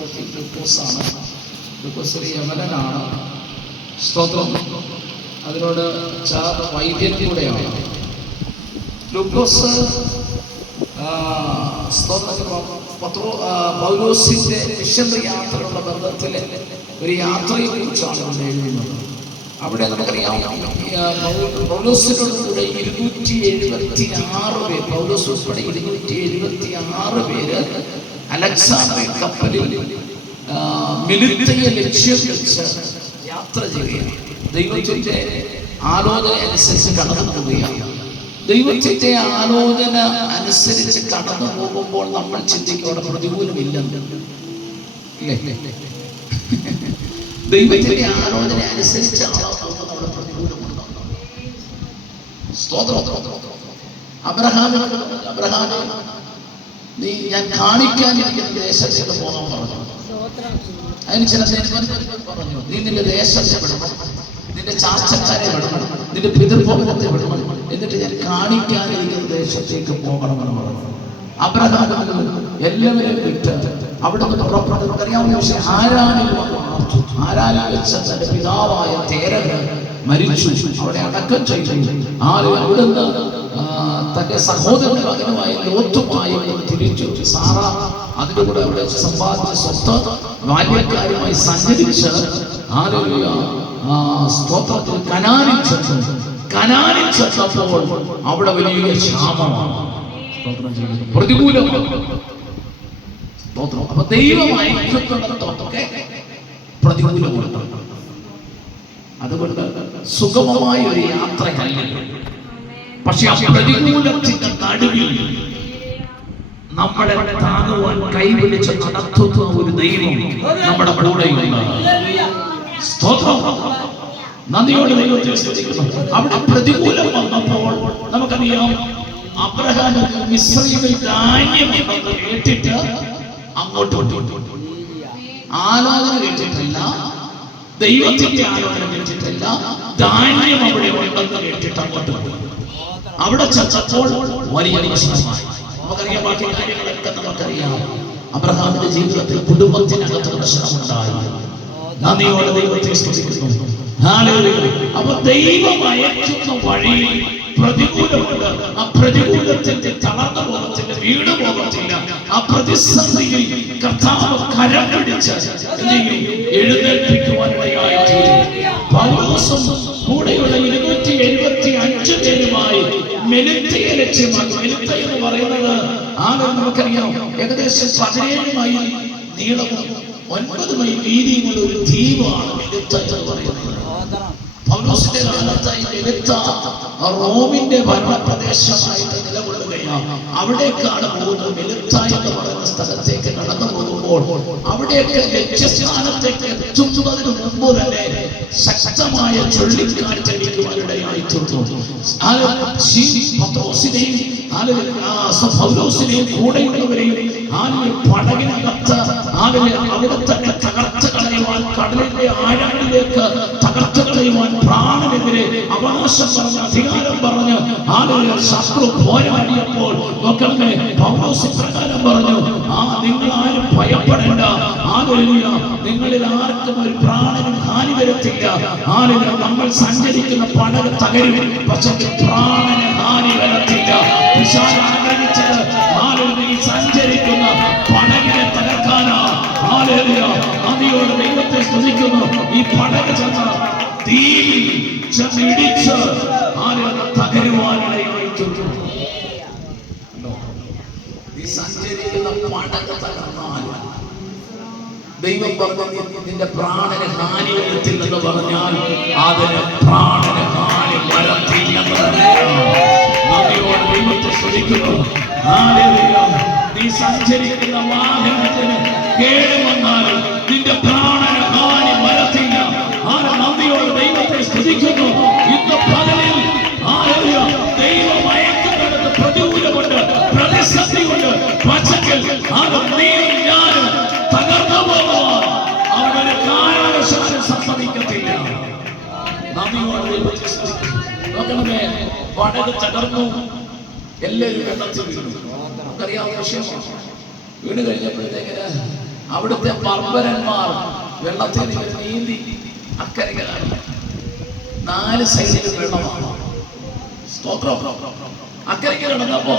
പുസ്തകത്തിൽ ലൂക്കോസാണ്. ലൂക്കോസ് ഒരു യമനനാണ്. സ്തോത്രം. അതിനോട് വൈദ്യൻ കൂടെയാണ് ലൂക്കോസ്. പൗലോസിന്റെ മിഷണറി യാത്രയുള്ള ബന്ധത്തിൽ ഒരു യാത്രയെ കുറിച്ചാണ് ഇവിടെ എഴുതുന്നത്. അവിടെ നമുക്കറിയാം പൗലോസിനോട് കൂടെ 276 പേര്, പൗലോസ് ഉൾപ്പെടെ 276 പേര് അലക്സാണ്ട്രിയ കപ്പലിൽ മിലിറ്റയെ ലക്ഷ്യം വെച്ച് യാത്ര ചെയ്യുകയാണ്. ദൈവത്തിന്റെ ആലോചന അനുസരിച്ച് കടന്നു പോവുകയാണ്. ദൈവത്തിന്റെ ആലോചന അനുസരിച്ച് കടന്നു പോകുമ്പോൾ നമ്മൾ ചിന്തിക്കും അവിടെ പ്രതികൂലമില്ലെന്ന്. ദൈവത്തിന്റെ ആലോചന അനുസരിച്ചാണ് നമ്മുടെ പ്രതികൂലമുണ്ടോ? അബ്രഹാം നീ ഞാൻ കാണിക്കാനിരിക്കുന്ന ദേശത്തേക്ക് പോകാൻ പറഞ്ഞു. അതിന് ചില പറഞ്ഞു, നീ നിന്റെ ദേശത്തെ വിടണം, നിന്റെ ചാച്ചക്കാരെ വിടണം, നിന്റെ പിതൃഭവനത്തെ വിടണം, എന്നിട്ട് ഞാൻ കാണിക്കാനിരിക്കുന്ന ദേശത്തേക്ക് പോകണമെന്ന് പറഞ്ഞു. അബ്രഹാം എല്ലാവരെയും വിട്ട് അവിടെ നിന്ന് പുറപ്പെട്ടു. നമുക്കറിയാവുന്ന വിഷയം, ഹാരാനിൽ വെച്ച് തന്റെ പിതാവായ തേരഹ് മരിച്ചു. അവിടെ അടക്കം ചെയ്തു. അവിടുന്ന് തന്റെ സഹോദരന്റെ മകനുമായ ലോത്തുമായി തിരിച്ചു. സാറ അതിന്റെ കൂടെ അവിടെ സമ്പാദിച്ച സ്വത്ത് ബാല്യക്കാരുമായി സഞ്ചരിച്ച് സ്തോത്രത്തിൽ കനാനിൽ ചെന്നപ്പോൾ അവിടെ വലിയ ക്ഷാമമാണ്, പ്രതികൂലമാണ്. അപ്പൊ ദൈവം അയക്കുന്നിടത്തൊക്കെ പ്രതികൂലമുണ്ട്. അതുകൊണ്ട് സുഗമമായ ഒരു യാത്ര കഴിയും. പക്ഷെ ആ പ്രതികൂലത്തിന്റെ നടുവിൽ നമ്മളെ താങ്ങുവാൻ കൈപിടിച്ച് നടത്തുന്ന ഒരു ദൈവം നമ്മുടെ കൂടെയുണ്ട്. സ്തോത്രം. നന്ദിയോടെ ദൈവത്തെ സ്തുതിക്കുന്നു. അവിടെ പ്രതികൂലം വന്നപ്പോൾ നമുക്കറിയാം, അബ്രഹാം മിസ്രയീമിൽ ധാന്യമുണ്ടെന്ന് കേട്ടിട്ട് അങ്ങോട്ട് ആലോചന കേട്ടിട്ടില്ല, ദൈവത്തിന്റെ ആലോചന കേട്ടിട്ടില്ല, ധാന്യം അവിടെ ഉണ്ടെന്ന് കേട്ടിട്ട് അങ്ങോട്ട് അവിടെ ചെന്നപ്പോൾ വലിയ പ്രശ്നമായി. നമുക്കറിയാം, ബാക്കി കാര്യങ്ങളൊക്കെ നമുക്കറിയാം. അബ്രഹാമിന്റെ ജീവിതത്തിൽ കുടുംബത്തിനകത്ത് പ്രശ്നമുണ്ടായി. നന്ദിയോടെ ദൈവത്തെ സ്തുതിക്കുന്നു. അപ്പൊ ദൈവം അയക്കുന്ന വഴിയിൽ പ്രതികൂലമുണ്ട്. ആ പ്രതികൂലത്തിന്റെ തളർന്നു പോകത്തില്ല, വീട് പോകത്തില്ല. ആ പ്രതിസന്ധിയിൽ കർത്താവ് കരം പിടിച്ച് എഴുന്നേൽപ്പിക്കുവാനിടയായിത്തീരും. പൗലോസും കൂടെയുള്ള 275 പേരുമായി മെലിത്തയെ ലക്ഷ്യമാക്കി. മെലിത്ത എന്ന് പറയുന്നത് നമുക്കറിയാം, ഏകദേശം 17 മൈൽ നീളവും 9 മൈൽ വീതിയുമുള്ള ഒരു ദ്വീപാണ് മെലിത്ത എന്ന് പറയുന്നത്. പൗലോസിന്റെ കാലത്തായി മെലിത്ത റോമിന്റെ ഭരണപ്രദേശമായിട്ട് നിലകൊള്ളുകയാണ്. അവിടേക്കാണ് പോകുന്നത്. മെലിത്ത എന്ന് പറയുന്ന സ്ഥലത്തേക്ക് കടന്നു പോകുമ്പോൾ അവിടെയൊക്കെ ലക്ഷ്യസ്ഥാനത്തേക്ക് എത്തുന്നതിന് മുമ്പ് തന്നെ ശക്തമായ ചുഴലിക്കാറ്റടിക്കുവാനിടയായി തീർന്നു. പൗലോസിനെയും കൂടെയുള്ളവരെയും പടകിനകത്ത് അവിടെ തന്നെ തകർത്ത് കളയുവാൻ, കടലിന്റെ ആഴങ്ങളിലേക്ക് തകർത്ത് കളയുവാൻ പ്രാണനെതിരെ അവകാശം പറഞ്ഞ്, അധികാരം പറഞ്ഞ് ശത്രു പോരാടിയപ്പോൾ പൗലോസ് പ്രകാരം പറഞ്ഞു, നിങ്ങൾ ആരും ഭയപ്പെടേണ്ട, നിങ്ങളിൽ ആർക്കും ഒരു പ്രാണനും ഹാനി വരത്തില്ല. നമ്മൾ സഞ്ചരിക്കുന്ന പടക് തകരും, പക്ഷെ പ്രാണന് ഹാനി വരത്തില്ല. ആഗ്രഹിച്ചത് സഞ്ചരിക്കുന്ന പടകിനെ തകർക്കാനാ. നദിയോട് ദൈവത്തെ സ്തുതിക്കുന്നു. ഈ പടക് ചെന്ന് തീയിൽ ചെന്നിടിച്ച് തകരുവാനിടയായി തീർന്നു. ഈ സഞ്ചരിക്കുന്ന പടക് തകർന്നാൽ ദൈവം പറഞ്ഞു, നിന്റെ പ്രാണന് ഹാനി വരത്തില്ലെന്ന് പറഞ്ഞാൽ അതിന് പ്രാണന് ഹാനി വരത്തില്ലെന്ന് തന്നെയാണ്. നദിയോട് ദൈവത്തെ സ്തുതിക്കുന്നു. നീ സഞ്ചരിക്കുന്ന വാഹനത്തിന് കേട് വന്നാൽ നിന്റെ പ്രാണന് ഹാനി വരത്തില്ല. നദിയോട് ദൈവത്തെ സ്തുതിക്കുന്നു. ഇന്ന് പകലിൽ ദൈവം അയക്കുന്നിടത്ത് പ്രതികൂലമുണ്ട്, പ്രതിസന്ധിയുണ്ട്. പച്ചക്കൽ ഞാനും തകർന്നു പോകുവാൻ അവരുടെ കാരണവശാലും സമ്മതിക്കത്തില്ല. നദിയോട് ദൈവത്തെ സ്തുതിക്കുന്നു. പടക് തകർന്നു, എല്ലാവരും വെള്ളത്തിൽ വീണു. നമുക്കറിയാവുന്ന വിഷയമാണ്. വീണ് കഴിഞ്ഞപ്പോഴത്തേക്ക് അവിടുത്തെ ബർബരന്മാർ വെള്ളത്തിൽ നീന്തി അക്കരയ്ക്കാണ്. 4 സൈഡിലും വെള്ളമാണ്. അക്കരയ്ക്ക് കിടന്നപ്പോ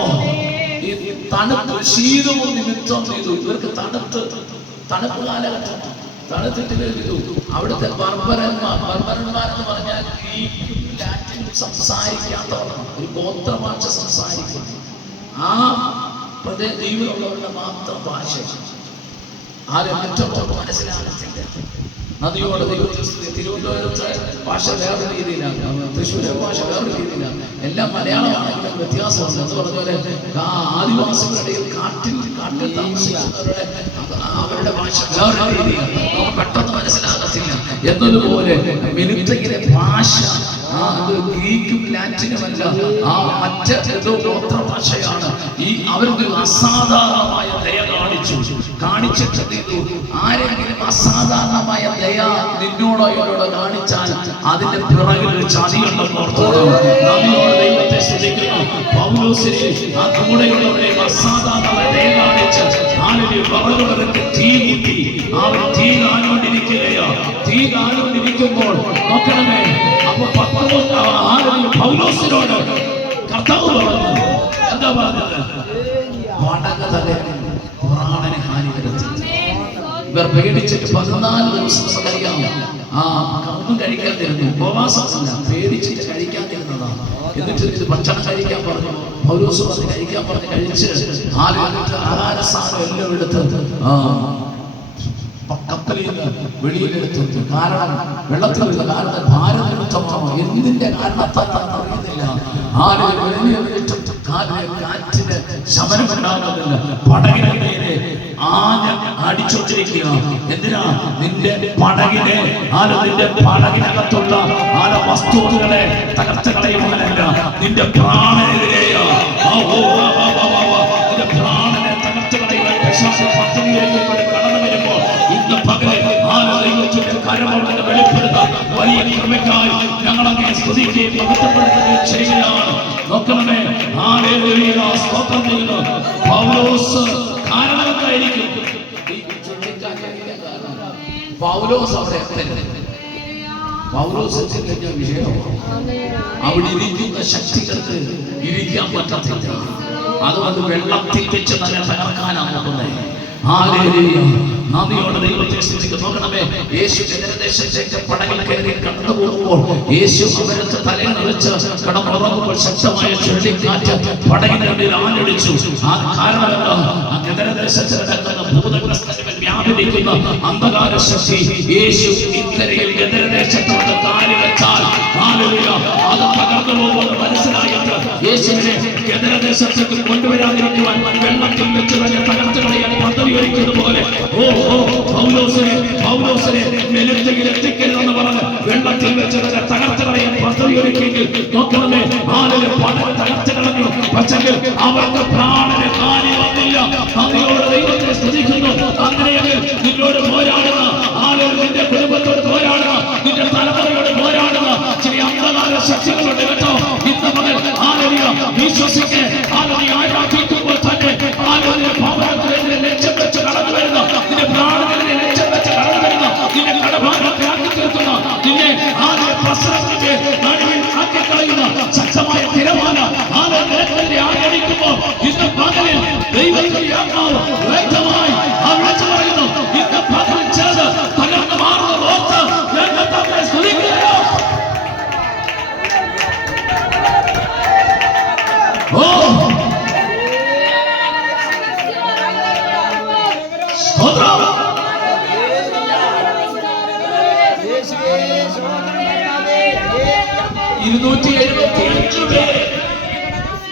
ഈ തണുപ്പ് ശീതവും നിമിത്തം ചെയ്തു. ഇവർക്ക് തണുപ്പ് കാലഘട്ടം തണുത്തിട്ട് ചെയ്തു. അവിടുത്തെ ബർബരന്മാരെന്ന് പറഞ്ഞാൽ ഗ്രീക്കും ലാറ്റിനും സംസാരിക്കാത്തവരാണ്. ഒരു ഗോത്രഭാഷ സംസാരിക്കും. ആ ദ്വീപിലുള്ളവരുടെ മാത്രം ഭാഷ. ആരും മറ്റുള്ളവർക്ക് മനസ്സിലാകത്തില്ല. നദിയോട് തിരുവനന്തപുരത്തെ ഭാഷ വേറെ രീതിയിലാണ്, തൃശ്ശൂരെ ഭാഷ വേറെ രീതിയിലാണ്. എല്ലാം മലയാളമാണെങ്കിലും വ്യത്യാസമുണ്ട്. എന്ന് പറഞ്ഞ പോലെ ആദിവാസികളുടെ കാട്ടിൽ താമസിക്കുന്നവരുടെ അവരുടെ ഭാഷ വേറെ രീതിയാണ്. നമുക്ക് പെട്ടെന്ന് മനസ്സിലാകത്തില്ല. എന്നതുപോലെ മിലിറ്ററിയിലെ ഭാഷ ഗ്രീക്കും ലാറ്റിനുമല്ല, മറ്റേതോ ഗോത്ര ഭാഷയാണ്. അവർക്ക് അസാധാരണമായ ദയ കാണിച്ചിട്ട് ആരെങ്കിലും അസാധാരണമായ ദയ നിന്നോടോ ഇവരോടോ കാണിച്ചാൽ അതിന്റെ പിറകിൽ ഒരു ചതിയുണ്ടെന്ന് ഓർത്തോളൂ. നദിയോട് ദൈവത്തെ സ്തുതിക്കുന്നു. പൗലോസിനെ ആ കൂടെയുള്ളവരെ അസാധാരണമായ ദയ കാണിച്ച് വിറകുകളൊക്കെ തീ കൂട്ടി അവർ തീ കാഞ്ഞുകൊണ്ടിരിക്കുകയാ. തീ കാഞ്ഞുകൊണ്ടിരിക്കുമ്പോൾ നോക്കണമേ, അപ്പൊ പൗലോസിനോട് കർത്താവ് പറഞ്ഞു, എന്താ പറഞ്ഞത്? പ്രാണനെ ഹാനി വരുത്തി. ഇവർ പേടിച്ചിട്ട് 14 ദിവസം കഴിയാം. ഒന്നും കഴിക്കാതിരുന്നു. ഉപവാസമല്ല, പേടിച്ചിട്ട് കഴിക്കാതിരുന്നതാണ്. എന്നിട്ട് ഇത് ഭക്ഷണം കഴിക്കാൻ പറഞ്ഞു. പൗലോസ് പറഞ്ഞ് കഴിക്കാൻ പറഞ്ഞ് കഴിച്ച് ആഹാര സാധനം എല്ലാം എടുത്ത് കപ്പലിൽ നിന്ന് വെളിയിലെടുത്തു. കാരണം വെള്ളത്തിലുള്ള കാരണം ഭാരനിമിത്തമാണോ എന്തിന്റെ കാരണത്താണെന്ന് അറിയുന്നില്ല. കാറ്റിന് ശമനമുണ്ടാകുന്നില്ല. പടകിനെ നേരെ അടിച്ചോണ്ടിരിക്കുക. എന്തിനാ? നിന്റെ പടകിനെ നിന്റെ പടകിനകത്തുള്ള വസ്തുക്കളെ തകർച്ച കളയുവാനല്ല, നിന്റെ പ്രാണനെതിരെയോ നിന്റെ പ്രാണനെ തകർച്ച കളയുവാൻ പദ്ധതിയിലേക്ക് കടന്നു വരുമ്പോൾ ഇന്ന് പകലെ കരമോടെ വെളിപ്പെടുത്താൻ വലിയ കൃപയ്ക്കായി ഞങ്ങളങ്ങനെ സ്തുതിക്കുകയും മഹത്വപ്പെടുത്തുകയും ചെയ്യുകയാണ്. നോക്കണമേ, സ്തോത്രം ചെയ്യുന്നു. പൗലോസ് കാരണം എന്തായിരിക്കും? പൗലോസ് അവിടെ പൗലോസ് എത്തിക്കഴിഞ്ഞ വിഷയമാണ്. അവിടെ ഇരിക്കുന്ന ശക്തികൾക്ക് ഇരിക്കാൻ പറ്റത്തില്ല. അതുകൊണ്ട് വെള്ളത്തിൽ വെച്ച് തന്നെ തകർക്കാനാണ് നോക്കുന്നത്. നദിയോട് ദൈവത്തെ സ്തുതിക്കുന്നു. നോക്കണമേ, യേശു ജനദേശത്തേക്ക് പടകിൽ കയറി കടന്നു പോകുമ്പോൾ യേശു അവരത്ത് തലയിൽ വെച്ച് കടമുറങ്ങുമ്പോൾ ശക്തമായ ചുഴലിക്കാറ്റ് പടകിന് വേണ്ടി ആഞ്ഞടിച്ചു. ആ കാരണമെന്താ? ആ ജനദേശത്ത് നടക്കുന്ന ഭൂതഗ്രസ്തങ്ങൾ വ്യാപരിക്കുന്ന അന്ധകാര ശക്തി യേശു ഇക്കരയിൽ ജനദേശത്തോട് കാലി വെച്ചാൽ അത് തകർന്നു പോകുമെന്ന് മനസ്സിലായിട്ട് യേശുവിനെ ജനദേശത്തേക്ക് കൊണ്ടുവരാതിരിക്കുവാൻ വെള്ളത്തിൽ വെച്ച് തന്നെ തകർത്ത് കളയാൻ പദ്ധതി ഒരുക്കുന്നത് പോലെ പൗലോസിനെ എത്തിക്കരുതെന്ന് പറഞ്ഞ് വെള്ളത്തിൽ വെച്ച് തന്നെ തകർത്ത് കളയാൻ പദ്ധതി ഒരുക്കിയെങ്കിൽ നോക്കണമേ, പടം തകർത്ത് കളഞ്ഞു. പക്ഷേ അവർക്ക് പ്രാണന് ഹാനി വന്നില്ല. നദിയോട് ദൈവത്തെ സ്തുതിക്കുന്നു. അങ്ങനെയെങ്കിൽ നിന്നോട് പോരാടുന്ന നിന്റെ കുടുംബത്തോട് പോരാടുന്ന നിന്റെ തലമുറയോട് പോരാടുന്ന ചില അന്ധകാര ശക്തികളുണ്ട് കേട്ടോ. ഇന്ന് മകൻ വിശ്വസിക്ക് ആരാധിക്കുമ്പോൾ തന്നെ പാപത്തിനെതിരെ ലക്ഷ്യം വെച്ച് കടന്നു വരുന്ന നിന്റെ പ്രാണനെതിരെ ലക്ഷ്യം വെച്ച് കടന്നു വരുന്ന നിന്റെ കടഭാരത്തെ ആക്കി തീർക്കുന്ന നിന്നെ പ്രശ്നത്തിന്റെ നടുവിൽ ആക്കിക്കളയുന്ന ശക്തമായ തിരമാല നിരക്കെതിരെ ആരടിക്കുമ്പോൾ ഇന്ന് പകലിൽ ദൈവത്തിന്റെ ആത്മാവ് വ്യക്തമായി വിളിച്ചു പറയുന്നു. ഇന്ന് പകലിൽ ചേർന്ന് തകർന്ന് മാറുന്ന ഓർത്ത് ഞങ്ങൾ തമ്മിൽ സ്തുതിക്കുകയോ.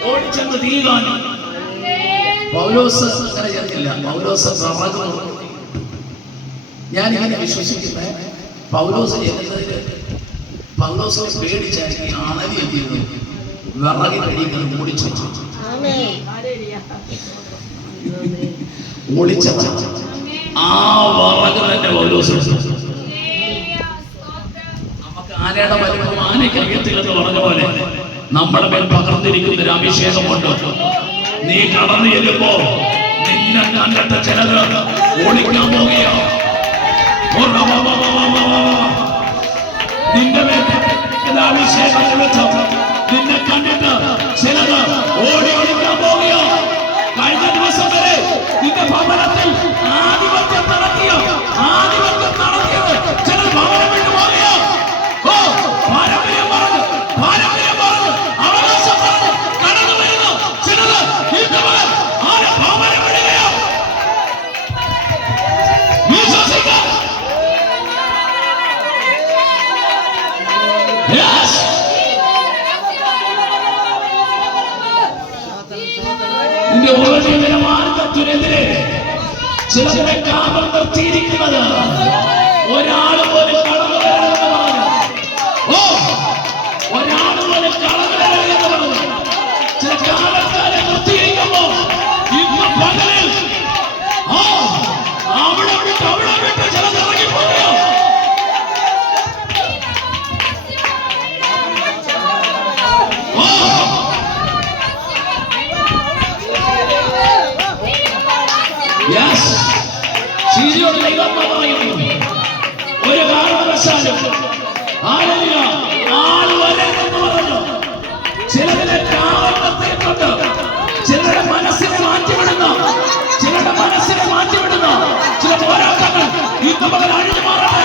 ഓടിച്ചെന്ന് തീരാനും പൗലോസ് അങ്ങനെ ചെന്നില്ല. പൗലോസ് ഞാൻ ഇങ്ങനെ വിശ്വസിക്കുന്നത് പൗലോസ് ചെല്ലുന്നതിന് പൗലോസിനെ പേടിച്ചായിരിക്കും ആണലി എന്ത് ചെയ്തു? വിറകിനടിക്കുന്നത് ഒളിച്ചവൻ ആ വിറക് തന്നെ പൗലോസ്. നമുക്ക് ആനയുടെ വലിപ്പം ആനയ്ക്ക് അറിയത്തില്ലെന്ന് പറഞ്ഞ പോലെ നമ്മുടെ മേൽ പകർന്നിരിക്കുന്ന ഒരു അഭിഷേകമുണ്ട്. നീ കടന്നു ചെല്ലുമ്പോ നിന്നെ നിന്നെ കണ്ടിട്ട് ചിലത് ഓടിക്കാൻ പോകുകയോ നിന്റെ അഭിഷേകം നിമിത്തം നിന്നെ കണ്ടിട്ട് ചിലത് ഓടിക്കാൻ പോകുകയോ. കഴിഞ്ഞ ദിവസം വരെ നിന്റെ ഭവനത്തിൽ ആധിപത്യം നടത്തിയത് ചിലർ ഭവനം വിട്ടു പോകുകയോ. പാരമ്പര്യം പറഞ്ഞു അവകാശം പറഞ്ഞു കടന്നു വരുന്നു ചിലത് നിന്റെ മകൻ ആരെ ഭവനം വിടുകയോ. വിശ്വസിക്കാം. നിന്റെ ഉപജീവന മാർഗത്തിനെതിരെ ചിലരെ കാമം നിർത്തിയിരിക്കുന്നത് ഒരാൾ പോലും കടന്നു വരണമെന്ന് പറഞ്ഞു. ഒരാൾ പോലും കടന്നു വരണമെന്ന് പറഞ്ഞു. ചില കാലക്കാരെ നിർത്തിയിരിക്കുമ്പോ ഇന്ന് പകലിൽ അവിടെ വിട്ട് ചിലത് ഇറങ്ങിപ്പോയോ. ഒരു കാരണവശാലും ആൾ വരെന്ന് പറഞ്ഞു ചിലതിനെ കാരണത്തെക്കൊണ്ട് ചിലരുടെ മനസ്സിനെ മാറ്റിവിടുന്നു ചില പോരാട്ടങ്ങൾ ഇന്ന് മകൻ അഴിഞ്ഞു മാറട്ടെ.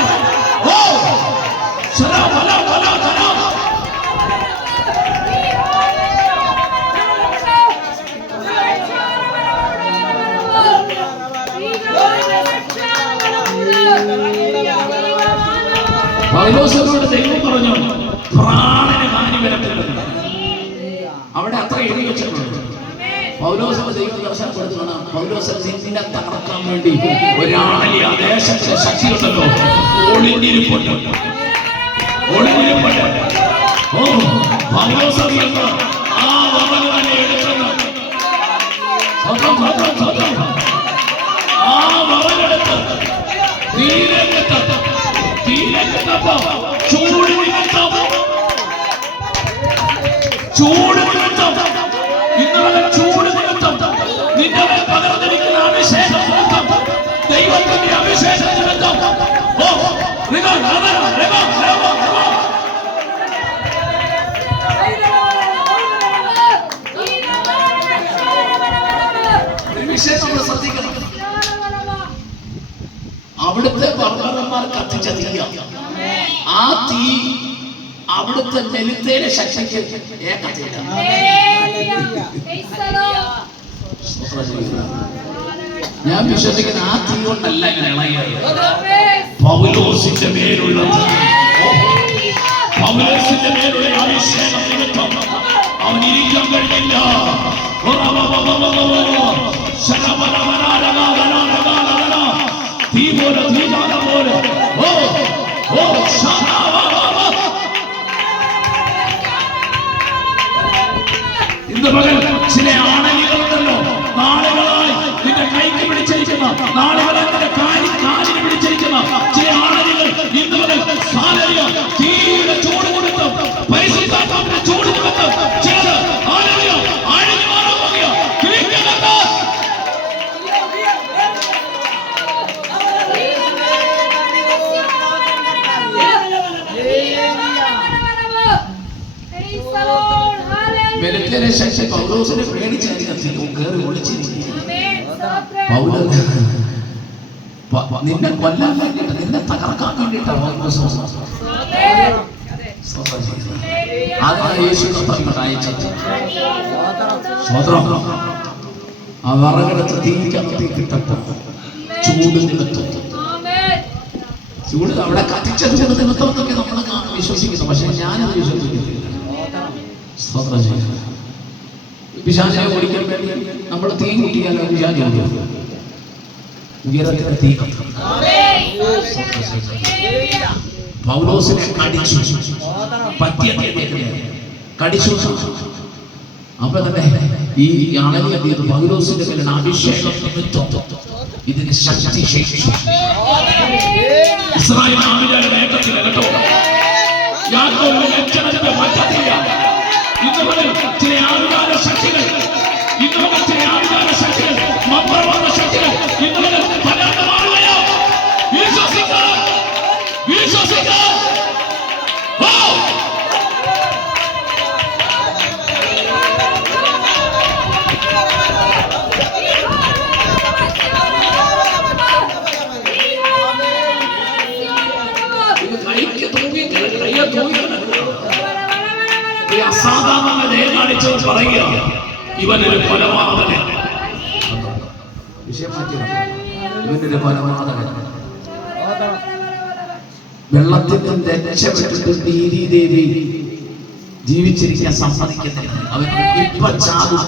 പൗലോസിനോട് ദൈവം പറഞ്ഞു പ്രാണന് ഹാനി വരത്തില്ലെന്ന്. അവിടെ അത്ര എഴുതി വെച്ചിട്ടുണ്ട്. പൗലോസിന് ദൈവം ദർശനം കൊടുത്തു. പൗലോസിനെ നിന്നെ തകർക്കാൻ വേണ്ടി ഒരാളി ആ ദേശത്തിലെ ശക്തിയുണ്ടല്ലോ ഒളിഞ്ഞിരിപ്പുണ്ട്. പൗലോസ് ആ വവനെ എടുക്കുന്നു. ആ വവനെടുത്ത് ചൂട് നിമിത്തം ഇന്നലെ ചൂട് നിമിത്തം നിന്റെ മേൽ പകർന്നിരിക്കുന്ന അഭിഷേകം നിമിത്തം ദൈവത്തിന്റെ അഭിഷേകം നിമിത്തം വിഷയം ശ്രദ്ധിക്കണം. അവിടുത്തെ ഭർത്താക്കന്മാർ കത്തിച്ച തീയ ആ തീ അവിടുത്തെ മെലിത്തേടെ ശക്തിക്ക് ഏകത്തില്ല. ഞാൻ വിശ്വസിക്കുന്ന ആ തീ കൊണ്ടല്ല ഇങ്ങനെ ഇളകിയത്. പൗലോസിന്റെ മേലുള്ള അഭിഷേകം നിമിത്തം അവനിരിക്കാൻ കഴിഞ്ഞില്ല. തീ പോലെ തീകാലം പോലെ ഇന്ന് പകൽ ചില ആണലികളുണ്ടല്ലോ നാളുകളായി നിന്റെ കൈക്ക് പിടിച്ചിരിക്കുന്ന നാളുകളായി നിന്റെ കാലിന് പിടിച്ചിരിക്കുന്ന ചില ആണലികൾ ഇന്ന് പകൽ തീയുടെ ചൂട് കൊടുത്തും പരിശുദ്ധാത്മാവിന്റെ ചൂട് കൊടുത്തും ചിലത് ആണലിയോ ആഴഞ്ഞു മാറാൻ പോകുകയോ. വെളുപ്പിനെ ശേഷം പൗലോസിനെ പേടിച്ചായിരിക്കും കയറി ഒളിച്ചിരിക്കും. നിന്നെ കൊല്ലാൻ വേണ്ടിയിട്ട് നിന്നെ തകർക്കാൻ വേണ്ടിയിട്ടാണ് ആ വറകെടുത്ത് തീക്കത്തി കിട്ടപ്പോ ചൂട് നിമിത്തം ചൂട് അവിടെ കത്തിച്ചത് ചൂട് നിമിത്തം എന്നൊക്കെ നമ്മൾ വിശ്വസിക്കുന്നു. പക്ഷെ ഞാനത് വിശ്വസിക്കുന്നില്ല. പിശാചിനെ ഓടിക്കാൻ വേണ്ടി നമ്മൾ തീ കൂട്ടിയാൽ പിശാചി ഉയരത്തിന്റെ തീ കത്തും. പൗലോസിനെ കടിച്ചു കടിച്ചു. അപ്പൊ തന്നെ ഈ ആളെ പൗലോസിന്റെ മേലെ അഭിഷേകം ഇതിന് ശക്തി ശേഷിച്ചു. ഇസ്രായേൽ ആമിയുടെ ഏകത്തില കേട്ടോ യാക്കോബിന്റെ ലക്ഷണത്തിന്റെ മറ്റത്തില്ല. ഇന്നുമുതൽ ചില ആവികാര ശക്തികൾ മന്ത്രവാദ പറയുക, ഇവനൊരു കൊലപാതകൻ. വിഷയം മാറ്റി, ഇവനൊരു കൊലപാതകൻ. വെള്ളത്തിൽ നിന്ന് രക്ഷപ്പെട്ടിട്ട് ദേവി ജീവിച്ചിരിക്കാൻ സമ്മതിക്കുന്നില്ല. അവൻ ഇപ്പൊ ചാകും,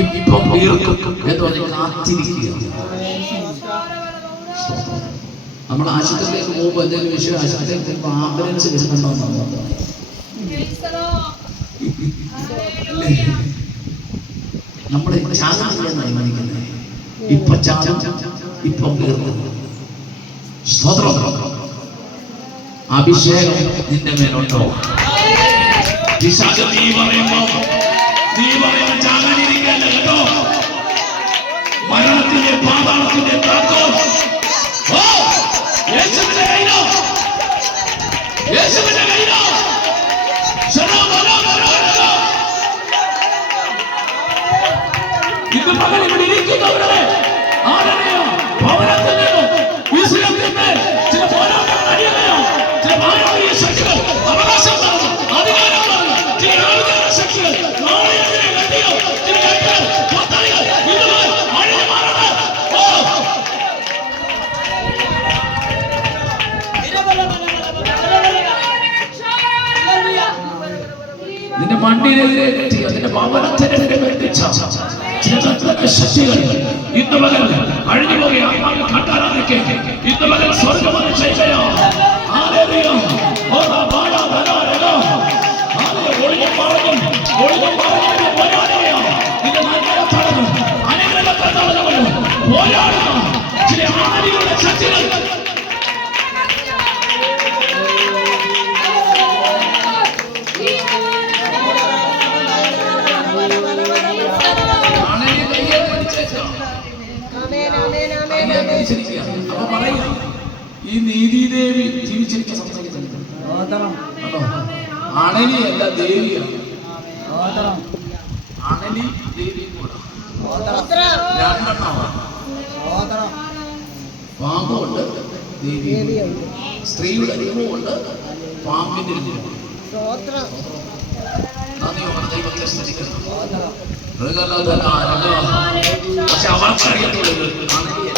ഇപ്പൊ വീർക്കും എന്ന് പറഞ്ഞ് കാത്തിരിക്കുക. നമ്മൾ ആശുപത്രിയിലേക്ക് പോകുമ്പോൾ എന്തെങ്കിലും വിഷയം ആശുപത്രിയിൽ പോകുമ്പോൾ ആംബുലൻസ് വരുന്നുണ്ടോ? നമ്മൾ ചാകാനില്ലെന്നാണ് മരിക്കുന്നത്. ഇപ്പൊ ചാകും, ഇപ്പൊ വീർക്കും. സ്തോത്രം. അഭിഷേകം നിന്റെ മേലുണ്ടോ? പിശാച് നീ പറയുമ്പോ ചാകാനിരിക്കല്ല കേട്ടോ. മരണത്തിന്റെ പാതാളത്തിന്റെ താക്കോൽ യേശുവിന്റെ കയ്യിലോ, യേശുവിന്റെ കയ്യിലോ. ഇത് മകൻ ഇവിടെ ഇരിക്കുന്നവരെ ആരറിയോ? ഭവനത്തിൽ നിന്നും വിശ്രമത്തിന്റെ ചില പോരാട്ടങ്ങൾ അടിയല്ലോ. ചില മാനവീയ ശക്തികൾ അവകാശം പറഞ്ഞു, അധികാരം പറഞ്ഞു, ചില രാജകാര ശക്തികൾ നാളെയെതിരെ കെട്ടിയോ, ചില കെട്ടുകൾ പദ്ധതികൾ ഇതുപോലെ അഴിഞ്ഞു മാറണം. നിന്റെ മണ്ണിനെതിരെ കെട്ടിയോ, നിന്റെ ഭവനത്തിനെതിരെ കെട്ടിച്ച ശക്തികൾ ഇന്ന് മകൻ അഴിഞ്ഞു പോകുകയാണ്. കണ്ടാരാന്നൊക്കെ ഇന്ന് മകൻ സ്വർഗമെന്ന് ചെയ്യുകയോ. ചില ആനകളുടെ ശക്തികൾ ഈ നീതിദേവി ജീവിച്ചിരിക്കാൻ സംസാരിക്കുന്നുണ്ട്. അണലിയല്ല ദേവിയാണ്. അണലി ദേവിയും കൂടെ രണ്ടെണ്ണമാണ്. പാമ്പുണ്ട്, ദേവിയുണ്ട്. സ്ത്രീയുടെ രൂപമുണ്ട്, പാമ്പിന്റെ രൂപമുണ്ട്. ദൈവത്തെ സ്തുതിക്കുന്നു. പക്ഷെ അവർക്കറിയത്തുള്ളത് അണലി